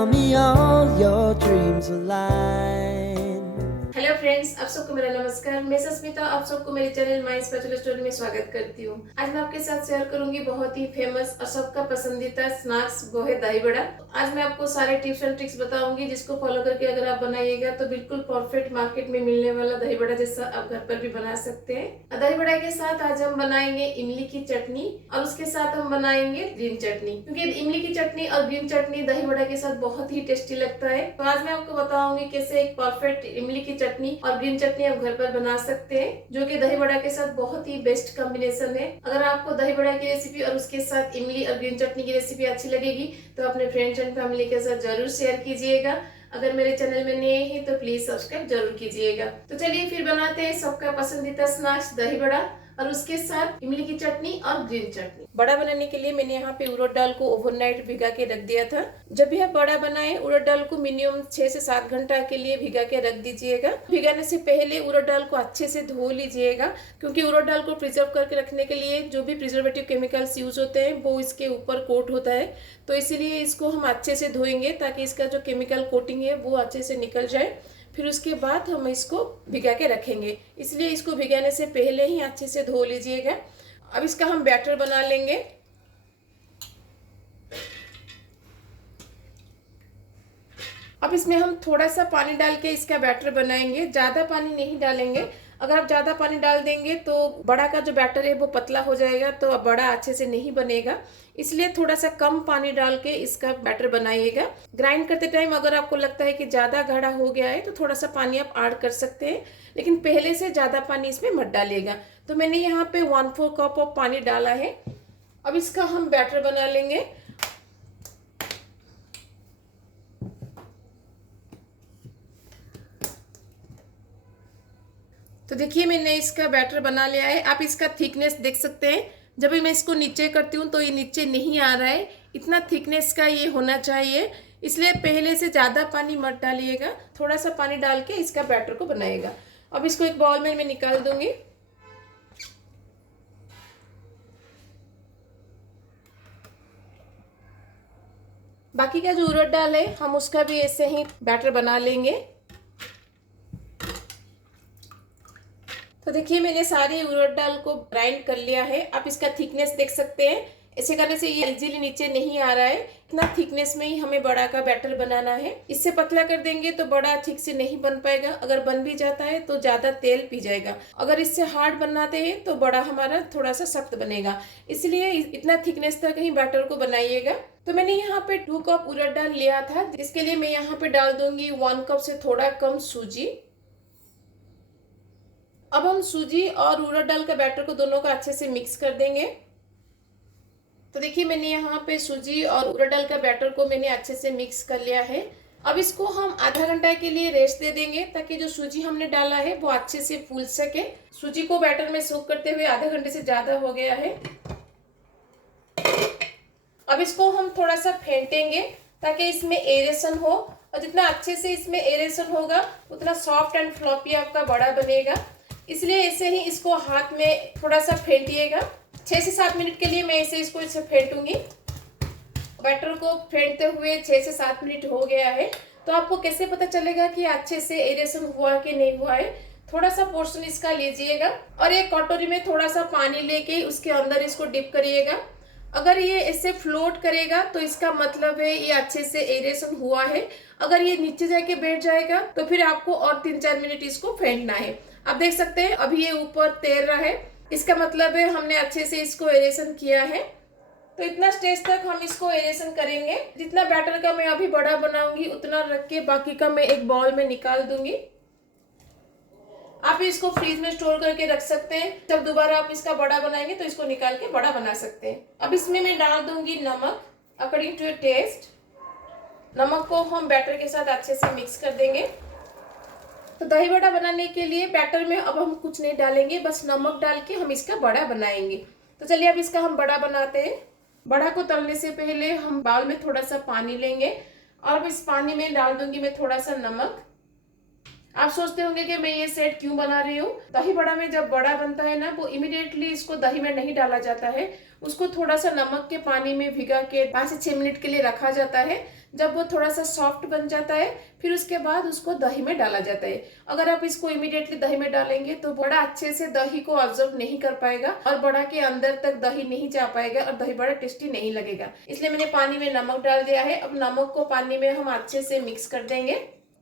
tell me all your dreams align. Hello friends, आप सबको मेरा नमस्कार। मैं सस्मिता आप सबको मेरे चैनल माई स्पेशल स्टोरी में स्वागत करती हूँ। आज मैं आपके साथ शेयर करूंगी बहुत ही फेमस और सबका पसंदीदा स्नैक्स, वो है दही बड़ा। आज मैं आपको सारे टिप्स एंड ट्रिक्स बताऊंगी जिसको फॉलो करके अगर आप बनाइएगा तो बिल्कुल परफेक्ट मार्केट में मिलने वाला दही बड़ा जैसा आप घर पर भी बना सकते हैं। दही बड़ा के साथ आज हम बनाएंगे इमली की चटनी और उसके साथ हम बनाएंगे ग्रीन चटनी, क्योंकि इमली की चटनी और ग्रीन चटनी दही बड़ा के साथ बहुत ही टेस्टी लगता है। तो आज मैं आपको बताऊंगी कैसे एक परफेक्ट इमली की चटनी और ग्रीन चटनी आप घर पर बना सकते हैं, जो कि दही बड़ा के साथ बहुत ही बेस्ट कॉम्बिनेशन है। अगर आपको दही बड़ा की रेसिपी और उसके साथ इमली और ग्रीन चटनी की रेसिपी अच्छी लगेगी तो अपने फ्रेंड्स एंड फैमिली के साथ जरूर शेयर कीजिएगा। अगर मेरे चैनल में नए हैं तो प्लीज सब्सक्राइब जरूर कीजिएगा। तो चलिए फिर बनाते हैं सबका पसंदीदा स्नैक्स दही बड़ा और उसके साथ इमली की चटनी और ग्रीन चटनी। बड़ा बनाने के लिए मैंने यहाँ पे उड़द दाल को ओवरनाइट भिगा के रख दिया था। जब भी आप बड़ा बनाएं उड़द दाल को मिनिमम 6 से 7 घंटा के लिए भिगा के रख दीजिएगा। भिगाने से पहले उड़द दाल को अच्छे से धो लीजिएगा, क्योंकि उड़द दाल को प्रिजर्व करके रखने के लिए जो भी प्रिजर्वेटिव केमिकल्स यूज होते हैं वो इसके ऊपर कोट होता है। तो इसीलिए इसको हम अच्छे से धोएंगे ताकि इसका जो केमिकल कोटिंग है वो अच्छे से निकल जाए। फिर उसके बाद हम इसको भिगा के रखेंगे, इसलिए इसको भिगाने से पहले ही अच्छे से धो लीजिएगा। अब इसका हम बैटर बना लेंगे। अब इसमें हम थोड़ा सा पानी डाल के इसका बैटर बनाएंगे, ज़्यादा पानी नहीं डालेंगे। अगर आप ज़्यादा पानी डाल देंगे तो बड़ा का जो बैटर है वो पतला हो जाएगा, तो बड़ा अच्छे से नहीं बनेगा। इसलिए थोड़ा सा कम पानी डाल के इसका बैटर बनाइएगा। ग्राइंड करते टाइम अगर आपको लगता है कि ज़्यादा गाढ़ा हो गया है तो थोड़ा सा पानी आप ऐड कर सकते हैं, लेकिन पहले से ज़्यादा पानी इसमें मत डालिएगा। तो मैंने यहाँ पे 1/4 कप ऑफ पानी डाला है। अब इसका हम बैटर बना लेंगे। तो देखिए मैंने इसका बैटर बना लिया है। आप इसका थिकनेस देख सकते हैं। जब भी मैं इसको नीचे करती हूँ तो ये नीचे नहीं आ रहा है, इतना थिकनेस का ये होना चाहिए। इसलिए पहले से ज़्यादा पानी मत डालिएगा, थोड़ा सा पानी डाल के इसका बैटर को बनाइएगा। अब इसको एक बाउल में मैं निकाल दूंगी। बाकी का जो उड़द दाल है हम उसका भी ऐसे ही बैटर बना लेंगे। तो देखिए मैंने सारे उड़द दाल को ग्राइंड कर लिया है। आप इसका थिकनेस देख सकते हैं। ऐसे करने से ये इजीली नीचे नहीं आ रहा है। इतना थिकनेस में ही हमें बड़ा का बैटर बनाना है। इससे पतला कर देंगे तो बड़ा ठीक से नहीं बन पाएगा। अगर बन भी जाता है तो ज़्यादा तेल पी जाएगा। अगर इससे हार्ड बनाते हैं तो बड़ा हमारा थोड़ा सा सख्त बनेगा। इसलिए इतना थिकनेस तक ही बैटर को बनाइएगा। तो मैंने यहाँ पे 2 कप उड़द दाल लिया था, जिसके लिए मैं यहाँ पे डाल दूंगी 1 कप से थोड़ा कम सूजी। अब हम सूजी और उड़द दाल का बैटर को दोनों का अच्छे से मिक्स कर देंगे। तो देखिए मैंने यहाँ पे सूजी और उड़द दाल का बैटर को मैंने अच्छे से मिक्स कर लिया है। अब इसको हम आधा घंटा के लिए रेस्ट दे देंगे, ताकि जो सूजी हमने डाला है वो अच्छे से फूल सके। सूजी को बैटर में सोक करते हुए आधे घंटे से ज्यादा हो गया है। अब इसको हम थोड़ा सा फेंटेंगे ताकि इसमें एरेशन हो, और जितना अच्छे से इसमें एरेशन होगा उतना सॉफ्ट एंड फ्लॉपी आपका बड़ा बनेगा। इसलिए ऐसे ही इसको हाथ में थोड़ा सा फेंटिएगा। 6 से 7 मिनट के लिए मैं इसको फेंटूंगी। बैटर को फेंटते हुए 6 से 7 मिनट हो गया है। तो आपको कैसे पता चलेगा कि अच्छे से एरेशन हुआ कि नहीं हुआ है? थोड़ा सा पोर्शन इसका लीजिएगा और एक कटोरी में थोड़ा सा पानी लेके उसके अंदर इसको डिप करिएगा। अगर ये इससे फ्लोट करेगा तो इसका मतलब है ये अच्छे से एरेशन हुआ है। अगर ये नीचे जाके बैठ जाएगा तो फिर आपको और 3-4 मिनट इसको फेंटना है। आप देख सकते हैं अभी ये ऊपर तैर रहा है, इसका मतलब है हमने अच्छे से इसको एरेशन किया है। तो इतना स्टेज तक हम इसको एरेशन करेंगे। जितना बैटर का मैं अभी बड़ा बनाऊंगी उतना रख के बाकी का मैं एक बाउल में निकाल दूंगी। आप इसको फ्रीज में स्टोर करके रख सकते हैं। जब दोबारा आप इसका बड़ा बनाएंगे तो इसको निकाल के बड़ा बना सकते हैं। अब इसमें मैं डाल दूंगी नमक अकॉर्डिंग टू योर टेस्ट। नमक को हम बैटर के साथ अच्छे से मिक्स कर देंगे। तो दही बड़ा बनाने के लिए बैटर में अब हम कुछ नहीं डालेंगे, बस नमक डाल के हम इसका बड़ा बनाएंगे। तो चलिए अब इसका हम बड़ा बनाते हैं। बड़ा को तलने से पहले हम बाउल में थोड़ा सा पानी लेंगे और इस पानी में डाल दूंगी मैं थोड़ा सा नमक। आप सोचते होंगे कि मैं ये सेट क्यों बना रही हूँ। दही बड़ा में जब बड़ा बनता है ना, वो इमीडिएटली इसको दही में नहीं डाला जाता है, उसको थोड़ा सा नमक के पानी में भिगा के 5 से 6 मिनट के लिए रखा जाता है, जब वो थोड़ा सा सॉफ्ट बन जाता है फिर उसके बाद उसको दही में डाला जाता है। अगर आप इसको इमीडिएटली दही में डालेंगे तो बड़ा अच्छे से दही को ऑब्जर्व नहीं कर पाएगा और बड़ा के अंदर तक दही नहीं जा पाएगा और दही बड़ा टेस्टी नहीं लगेगा। इसलिए मैंने पानी में नमक डाल दिया है। अब नमक को पानी में हम अच्छे से मिक्स कर देंगे।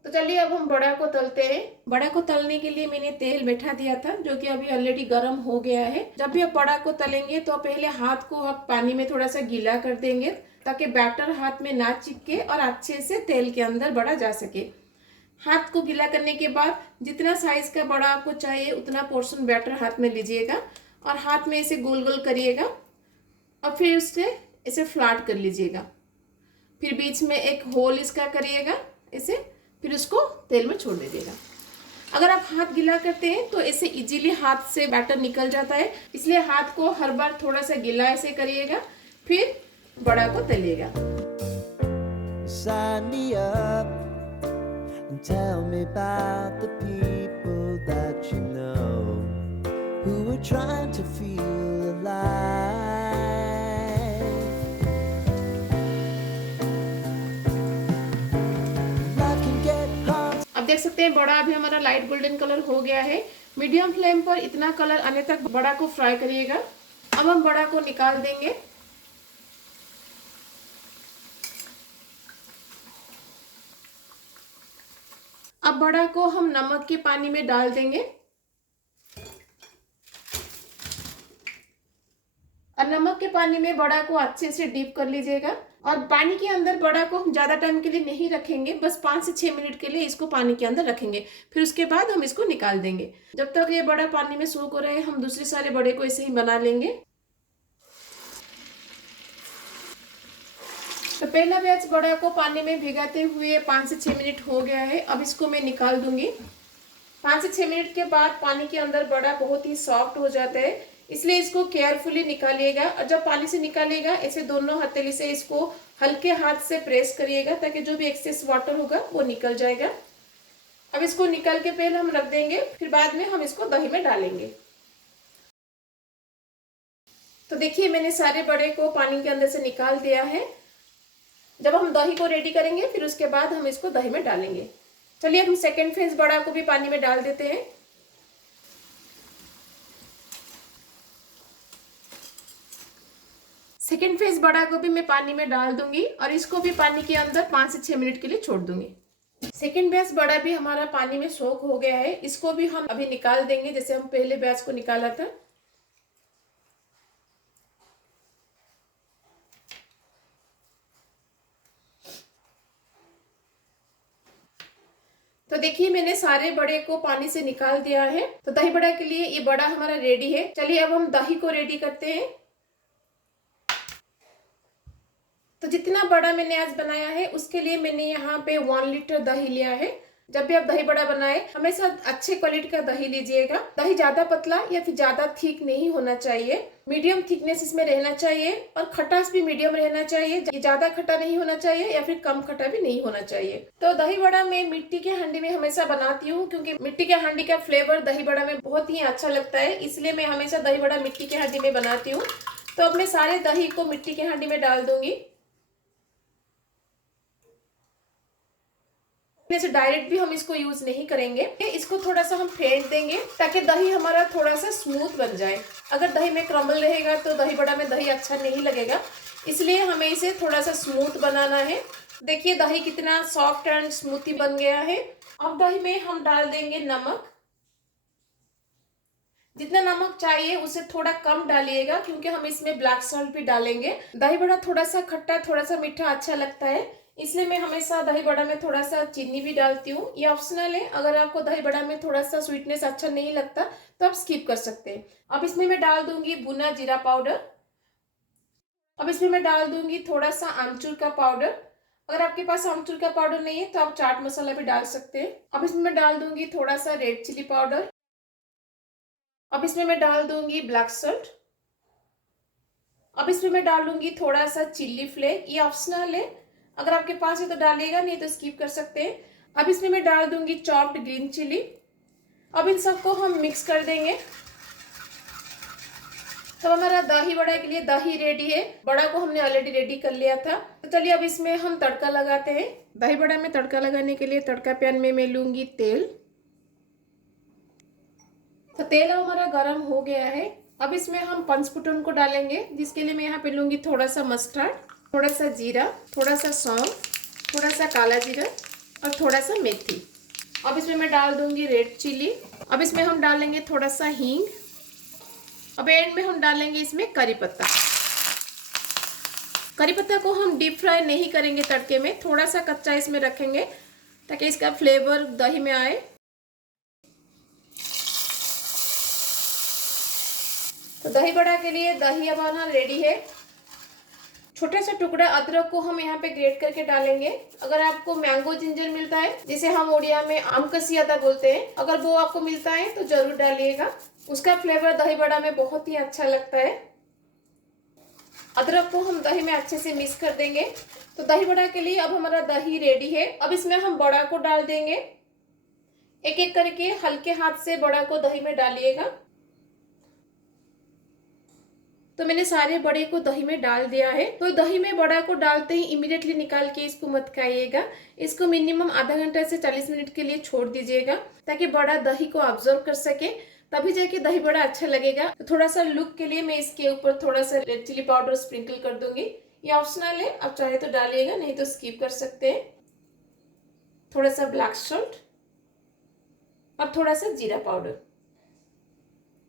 तो चलिए अब हम बड़ा को तलते हैं। बड़ा को तलने के लिए मैंने तेल बैठा दिया था जो कि अभी ऑलरेडी गर्म हो गया है। जब भी आप बड़ा को तलेंगे तो पहले हाथ को आप पानी में थोड़ा सा गीला कर देंगे ताकि बैटर हाथ में ना चिपके और अच्छे से तेल के अंदर बड़ा जा सके। हाथ को गीला करने के बाद जितना साइज का बड़ा आपको चाहिए उतना पोर्शन बैटर हाथ में लीजिएगा और हाथ में इसे गोल गोल करिएगा और फिर उससे इसे फ्लैट कर लीजिएगा। फिर बीच में एक होल इसका करिएगा इसे, फिर उसको तेल में छोड़ दीजिएगा। अगर आप हाथ गीला करते हैं तो इससे इजीली हाथ से बैटर निकल जाता है, इसलिए हाथ को हर बार थोड़ा सा गीला ऐसे करिएगा फिर बड़ा को तलिएगा। Sign me up and tell me about the people that you know who are trying to feel alive. I can get hard. अब देख सकते हैं बड़ा अभी हमारा लाइट गोल्डन कलर हो गया है। मीडियम फ्लेम पर इतना कलर आने तक बड़ा को फ्राई करिएगा। अब हम बड़ा को निकाल देंगे। अब बड़ा को हम नमक के पानी में डाल देंगे और नमक के पानी में बड़ा को अच्छे से डीप कर लीजिएगा। और पानी के अंदर बड़ा को हम ज़्यादा टाइम के लिए नहीं रखेंगे, बस 5 से 6 मिनट के लिए इसको पानी के अंदर रखेंगे। फिर उसके बाद हम इसको निकाल देंगे। जब तक ये बड़ा पानी में सोक हो रहे हम दूसरे सारे बड़े को ऐसे ही बना लेंगे। तो पहला बैच बड़ा को पानी में भिगाते हुए 5 से 6 मिनट हो गया है। अब इसको मैं निकाल दूंगी। 5 से 6 मिनट के बाद पानी के अंदर बड़ा बहुत ही सॉफ्ट हो जाता है, इसलिए इसको केयरफुली निकालिएगा। और जब पानी से निकालिएगा ऐसे दोनों हथेली से इसको हल्के हाथ से प्रेस करिएगा ताकि जो भी एक्सेस वाटर होगा वो निकल जाएगा। अब इसको निकाल के पहले हम रख देंगे, फिर बाद में हम इसको दही में डालेंगे। तो देखिए मैंने सारे बड़े को पानी के अंदर से निकाल दिया है। जब हम दही को रेडी करेंगे फिर उसके बाद हम इसको दही में डालेंगे। चलिए हम सेकेंड फेज बड़ा को भी पानी में डाल देते हैं। सेकेंड फेज बड़ा को भी मैं पानी में डाल दूंगी और इसको भी पानी के अंदर 5 से 6 मिनट के लिए छोड़ दूंगी। सेकेंड बैच बड़ा भी हमारा पानी में सोख हो गया है, इसको भी हम अभी निकाल देंगे जैसे हम पहले बैच को निकाला था। तो देखिए मैंने सारे बड़े को पानी से निकाल दिया है। तो दही बड़ा के लिए ये बड़ा हमारा रेडी है। चलिए अब हम दही को रेडी करते हैं। तो जितना बड़ा मैंने आज बनाया है उसके लिए मैंने यहाँ पे 1 लीटर दही लिया है। जब भी आप दही बड़ा बनाए हमेशा अच्छे क्वालिटी का दही लीजिएगा। दही ज्यादा पतला या फिर ज्यादा थिक नहीं होना चाहिए, मीडियम थिकनेस इसमें रहना चाहिए और खटास भी मीडियम रहना चाहिए। ज्यादा खट्टा नहीं होना चाहिए या फिर कम खट्टा भी नहीं होना चाहिए। तो दही बड़ा मैं मिट्टी के हांडी में हमेशा बनाती हूँ क्योंकि मिट्टी के हांडी का फ्लेवर दही बड़ा में बहुत ही अच्छा लगता है, इसलिए मैं हमेशा दही बड़ा मिट्टी के हांडी में बनाती हूँ। तो अब मैं सारे दही को मिट्टी के हांडी में डाल दूंगी। जैसे डायरेक्ट भी हम इसको यूज नहीं करेंगे, इसको थोड़ा सा हम फेंट देंगे ताकि दही हमारा थोड़ा सा स्मूथ बन जाए। अगर दही में क्रम्बल रहेगा तो दही बड़ा में दही अच्छा नहीं लगेगा, इसलिए हमें इसे थोड़ा सा स्मूथ बनाना है। देखिए दही कितना सॉफ्ट एंड स्मूथी बन गया है। अब दही में हम डाल देंगे नमक। जितना नमक चाहिए उससे थोड़ा कम डालिएगा क्योंकि हम इसमें ब्लैक सॉल्ट भी डालेंगे। दही बड़ा थोड़ा सा खट्टा थोड़ा सा मीठा अच्छा लगता है, इसलिए मैं हमेशा दही बड़ा में थोड़ा सा चीनी भी डालती हूँ। ये ऑप्शनल है, अगर आपको दही बड़ा में थोड़ा सा स्वीटनेस अच्छा नहीं लगता तो आप स्किप कर सकते हैं। अब इसमें मैं डाल दूंगी भुना जीरा पाउडर। अब इसमें मैं डाल दूंगी थोड़ा सा आमचूर का पाउडर। अगर आपके पास आमचूर का पाउडर नहीं है तो आप चाट मसाला भी डाल सकते हैं। अब इसमें मैं डाल दूंगी थोड़ा सा रेड चिली पाउडर। अब इसमें मैं डाल दूंगी ब्लैक सॉल्ट। अब इसमें मैं डालूंगी थोड़ा सा चिल्ली फ्लेक, ये ऑप्शनल है, अगर आपके पास है तो डालिएगा, नहीं तो स्किप कर सकते हैं। अब इसमें मैं डाल दूंगी चॉप्ड ग्रीन चिली। अब इन सबको हम मिक्स कर देंगे। तो हमारा दही बड़ा के लिए दही रेडी है। बड़ा को हमने ऑलरेडी रेडी कर लिया था। तो चलिए अब इसमें हम तड़का लगाते हैं। दही बड़ा में तड़का लगाने के लिए तड़का पैन में मैं लूंगी तेल। तो तेल हमारा गर्म हो गया है। अब इसमें हम पंचफुटन को डालेंगे, जिसके लिए मैं यहाँ पे लूंगी थोड़ा सा मस्टर्ड, थोड़ा सा जीरा, थोड़ा सा सौंफ, थोड़ा सा काला जीरा और थोड़ा सा मेथी। अब इसमें मैं डाल दूंगी रेड चिली। अब इसमें हम डालेंगे थोड़ा सा हींग। अब एंड में हम डालेंगे इसमें करी पत्ता। करी पत्ता को हम डीप फ्राई नहीं करेंगे तड़के में, थोड़ा सा कच्चा इसमें रखेंगे ताकि इसका फ्लेवर दही में आए। तो दही बड़ा के लिए दही अब हमारा रेडी है। छोटा सा टुकड़ा अदरक को हम यहाँ पे ग्रेट करके डालेंगे। अगर आपको मैंगो जिंजर मिलता है, जिसे हम उड़िया में आम कसियादा बोलते हैं, अगर वो आपको मिलता है तो जरूर डालिएगा। उसका फ्लेवर दही बड़ा में बहुत ही अच्छा लगता है। अदरक को हम दही में अच्छे से मिक्स कर देंगे। तो दही बड़ा के लिए अब हमारा दही रेडी है। अब इसमें हम बड़ा को डाल देंगे। एक एक करके हल्के हाथ से बड़ा को दही में डालिएगा। तो मैंने सारे बड़े को दही में डाल दिया है। तो दही में बड़ा को डालते ही इमीडिएटली निकाल के इसको मत खाइएगा। इसको मिनिमम आधा घंटा से 40 मिनट के लिए छोड़ दीजिएगा ताकि बड़ा दही को ऑब्जर्व कर सके, तभी जाके दही बड़ा अच्छा लगेगा। तो थोड़ा सा लुक के लिए मैं इसके ऊपर थोड़ा सा रेड चिली पाउडर स्प्रिंकल कर दूंगी। ये ऑप्शनल है, आप चाहे तो डालिएगा, नहीं तो स्किप कर सकते हैं। थोड़ा सा ब्लैक सॉल्ट और थोड़ा सा जीरा पाउडर।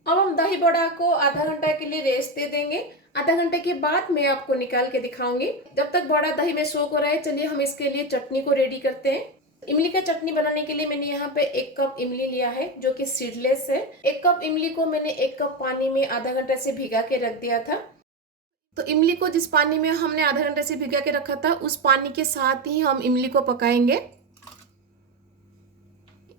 अब हम दही बड़ा को आधा घंटा के लिए रेस्ट दे देंगे। आधा घंटे के बाद मैं आपको निकाल के दिखाऊंगी। जब तक बड़ा दही में सोक हो रहा है, चलिए हम इसके लिए चटनी को रेडी करते हैं। इमली का चटनी बनाने के लिए मैंने यहाँ पे 1 कप इमली लिया है, जो कि सीडलेस है। 1 कप इमली को मैंने 1 कप पानी में आधा घंटा से भिगा के रख दिया था। तो इमली को जिस पानी में हमने आधा घंटे से भिगा के रखा था, उस पानी के साथ ही हम इमली को पकाएंगे।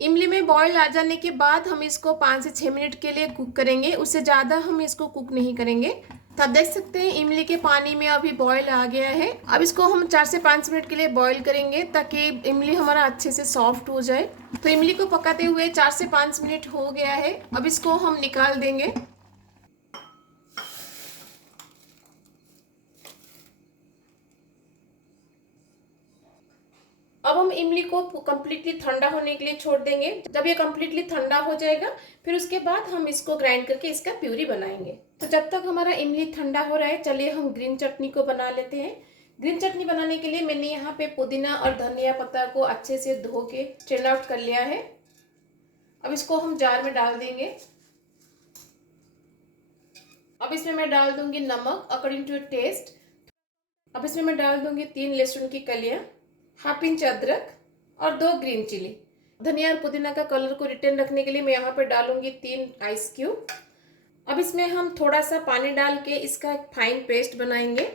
इमली में बॉईल आ जाने के बाद हम इसको 5 से 6 मिनट के लिए कुक करेंगे, उससे ज़्यादा हम इसको कुक नहीं करेंगे। तो आप देख सकते हैं इमली के पानी में अभी बॉईल आ गया है। अब इसको हम 4 से 5 मिनट के लिए बॉईल करेंगे ताकि इमली हमारा अच्छे से सॉफ्ट हो जाए। तो इमली को पकाते हुए 4 से 5 मिनट हो गया है। अब इसको हम निकाल देंगे। अब हम इमली को कम्प्लीटली ठंडा होने के लिए छोड़ देंगे। जब ये कम्प्लीटली ठंडा हो जाएगा, फिर उसके बाद हम इसको ग्राइंड करके इसका प्यूरी बनाएंगे। तो जब तक हमारा इमली ठंडा हो रहा है, चलिए हम ग्रीन चटनी को बना लेते हैं। ग्रीन चटनी बनाने के लिए मैंने यहाँ पे पुदीना और धनिया पत्ता को अच्छे से धो के स्ट्रेन आउट कर लिया है। अब इसको हम जार में डाल देंगे। अब इसमें मैं डाल दूंगी नमक अकॉर्डिंग टू टेस्ट। अब इसमें मैं डाल दूंगी 3 लहसुन की कलियां, हाफ इंच अदरक और 2 ग्रीन चिली। धनिया और पुदीना का कलर को रिटेन रखने के लिए मैं यहाँ पे डालूंगी 3 आइस क्यूब। अब इसमें हम थोड़ा सा पानी डाल के इसका एक फाइन पेस्ट बनाएंगे।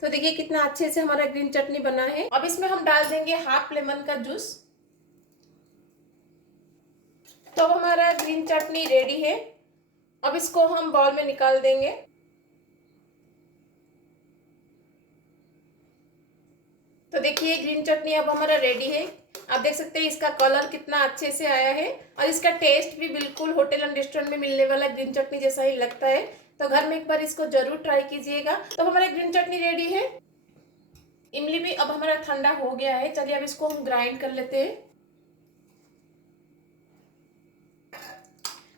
तो देखिए कितना अच्छे से हमारा ग्रीन चटनी बना है। अब इसमें हम डाल देंगे हाफ लेमन का जूस। तो अब हमारा ग्रीन चटनी रेडी है। अब इसको हम बाउल में निकाल देंगे। तो देखिए ग्रीन चटनी अब हमारा रेडी है। आप देख सकते हैं इसका कलर कितना अच्छे से आया है और इसका टेस्ट भी बिल्कुल होटल एंड रेस्टोरेंट में मिलने वाला ग्रीन चटनी जैसा ही लगता है। तो घर में एक बार इसको जरूर ट्राई कीजिएगा। तो हमारा ग्रीन चटनी रेडी है। इमली भी अब हमारा ठंडा हो गया है। चलिए अब इसको हम ग्राइंड कर लेते हैं।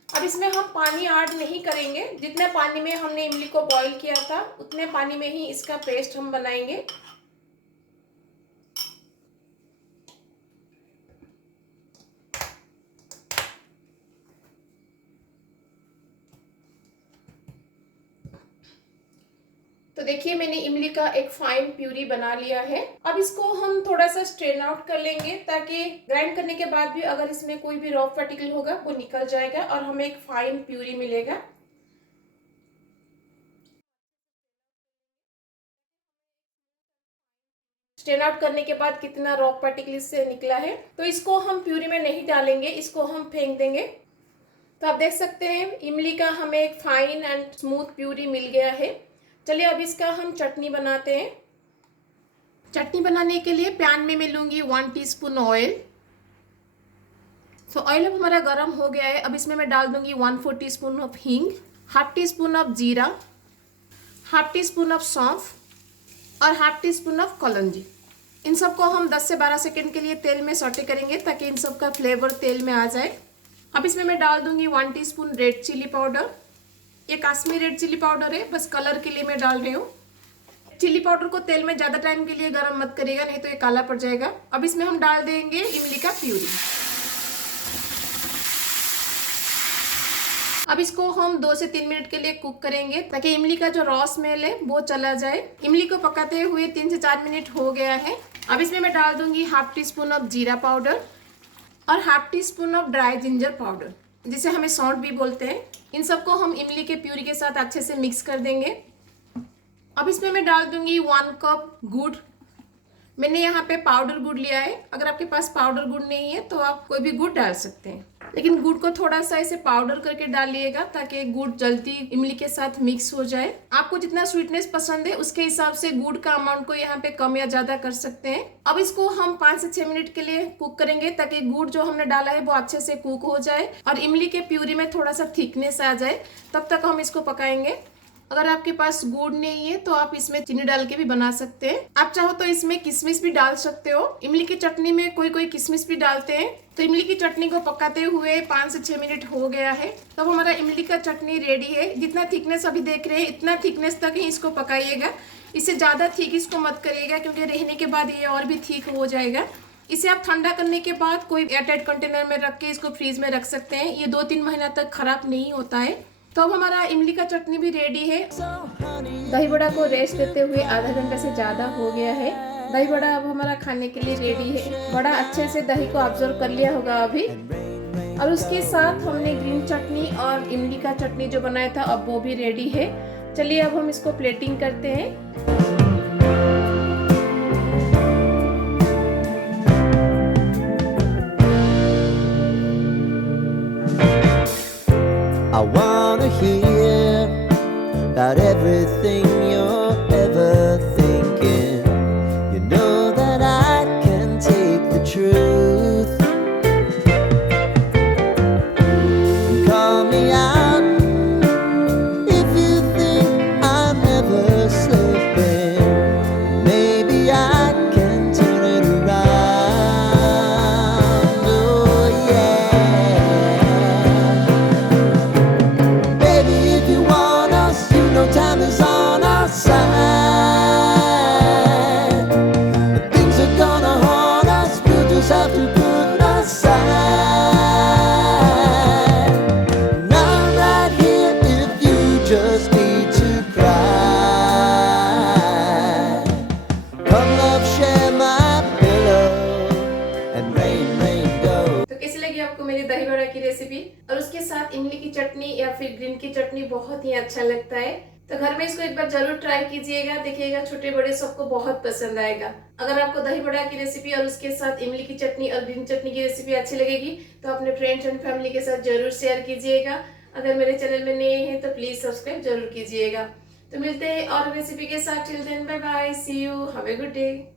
अब इसमें हम पानी ऐड नहीं करेंगे। जितने पानी में हमने इमली को बॉईल किया था, उतने पानी में ही इसका पेस्ट हम बनाएंगे। तो देखिए मैंने इमली का एक फाइन प्यूरी बना लिया है। अब इसको हम थोड़ा सा स्ट्रेन आउट कर लेंगे ताकि ग्राइंड करने के बाद भी अगर इसमें कोई भी रॉ पार्टिकल होगा वो निकल जाएगा और हमें एक फाइन प्यूरी मिलेगा। स्ट्रेन आउट करने के बाद कितना रॉ पार्टिकल इससे निकला है। तो इसको हम प्यूरी में नहीं डालेंगे, इसको हम फेंक देंगे। तो आप देख सकते हैं इमली का हमें एक फाइन एंड स्मूथ प्यूरी मिल गया है। चलिए अब इसका हम चटनी बनाते हैं। चटनी बनाने के लिए पैन में मैं लूँगी 1 टीस्पून ऑयल। तो ऑयल अब हमारा गर्म हो गया है। अब इसमें मैं डाल दूंगी 1/4 टीस्पून ऑफ हींग, हाफ टी स्पून ऑफ जीरा, हाफ टी स्पून ऑफ सौंफ और हाफ टी स्पून ऑफ कलौंजी। इन सबको हम 10 से 12 सेकंड के लिए तेल में सौटे करेंगे ताकि इन सब का फ्लेवर तेल में आ जाए। अब इसमें मैं डाल दूंगी 1 टीस्पून रेड चिली पाउडर। ये कश्मीरी रेड चिली पाउडर है, बस कलर के लिए मैं डाल रही हूँ। चिली पाउडर को तेल में ज़्यादा टाइम के लिए गर्म मत करिएगा, नहीं तो ये काला पड़ जाएगा। अब इसमें हम डाल देंगे इमली का प्यूरी। अब इसको हम 2 से 3 मिनट के लिए कुक करेंगे ताकि इमली का जो रॉ स्मेल है वो चला जाए। इमली को पकाते हुए 3 से 4 मिनट हो गया है। अब इसमें मैं डाल दूंगी हाफ टी स्पून ऑफ जीरा पाउडर और half tea spoon of dry ginger powder, जिसे हमें सौंठ भी बोलते हैं। इन सबको हम इमली के प्यूरी के साथ अच्छे से मिक्स कर देंगे। अब इसमें मैं डाल दूंगी 1 कप गुड़। मैंने यहाँ पे पाउडर गुड़ लिया है। अगर आपके पास पाउडर गुड़ नहीं है तो आप कोई भी गुड़ डाल सकते हैं, लेकिन गुड़ को थोड़ा सा इसे पाउडर करके डालिएगा ताकि गुड़ जल्दी इमली के साथ मिक्स हो जाए। आपको जितना स्वीटनेस पसंद है उसके हिसाब से गुड़ का अमाउंट को यहाँ पे कम या ज्यादा कर सकते हैं। अब इसको हम 5 से 6 मिनट के लिए कुक करेंगे ताकि गुड़ जो हमने डाला है वो अच्छे से कुक हो जाए और इमली के प्यूरी में थोड़ा सा थिकनेस आ जाए, तब तक हम इसको पकाएंगे। अगर आपके पास गुड़ नहीं है तो आप इसमें चीनी डाल के भी बना सकते हैं। आप चाहो तो इसमें किशमिश भी डाल सकते हो। इमली की चटनी में कोई कोई किशमिश भी डालते हैं। तो इमली की चटनी को पकाते हुए 5 से 6 मिनट हो गया है। तब हमारा इमली का चटनी रेडी है। जितना थिकनेस अभी देख रहे हैं इतना थिकनेस तक ही इसको पकाइएगा। इससे ज़्यादा थिक इसको मत करिएगा क्योंकि रहने के बाद ये और भी थिक हो जाएगा। इसे आप ठंडा करने के बाद कोई एयरटाइट कंटेनर में रख के इसको फ्रीज में रख सकते हैं। ये 2-3 महीना तक खराब नहीं होता है। तो अब हमारा इमली का चटनी भी रेडी है। दही बड़ा को रेस्ट देते हुए आधा घंटा से ज़्यादा हो गया है। दही बड़ा अब हमारा खाने के लिए रेडी है। बड़ा अच्छे से दही को ऑब्जर्व कर लिया होगा अभी। और उसके साथ हमने ग्रीन चटनी और इमली का चटनी जो बनाया था अब वो भी रेडी है। चलिए अब हम इसको प्लेटिंग करते हैं। I wanna hear about everything you're ever thinking. You know that I can take the truth and call me out if you think I'm never slipping. Maybe I can turn it around. Oh yeah. Baby, if you want us, you know time is on our side. But things are gonna haunt us, we'll just have to put aside. And I'm right here if you just need to cry. Come love, share my pillow and rain, rain, go. तो कैसी लगी आपको मेरी दही बड़ा की recipe? और उसके साथ इमली की चटनी या फिर ग्रीन की चटनी बहुत ही अच्छा लगता है। तो घर में इसको एक बार जरूर ट्राई कीजिएगा, देखिएगा छोटे बड़े सबको बहुत पसंद आएगा। अगर आपको दही बड़ा की रेसिपी और उसके साथ इमली की चटनी और ग्रीन चटनी की रेसिपी अच्छी लगेगी तो अपने फ्रेंड्स एंड फैमिली के साथ जरूर शेयर कीजिएगा। अगर मेरे चैनल में नए हैं तो प्लीज सब्सक्राइब जरूर कीजिएगा। तो मिलते हैं और रेसिपी के साथ। Till then bye bye, see you, have a good day.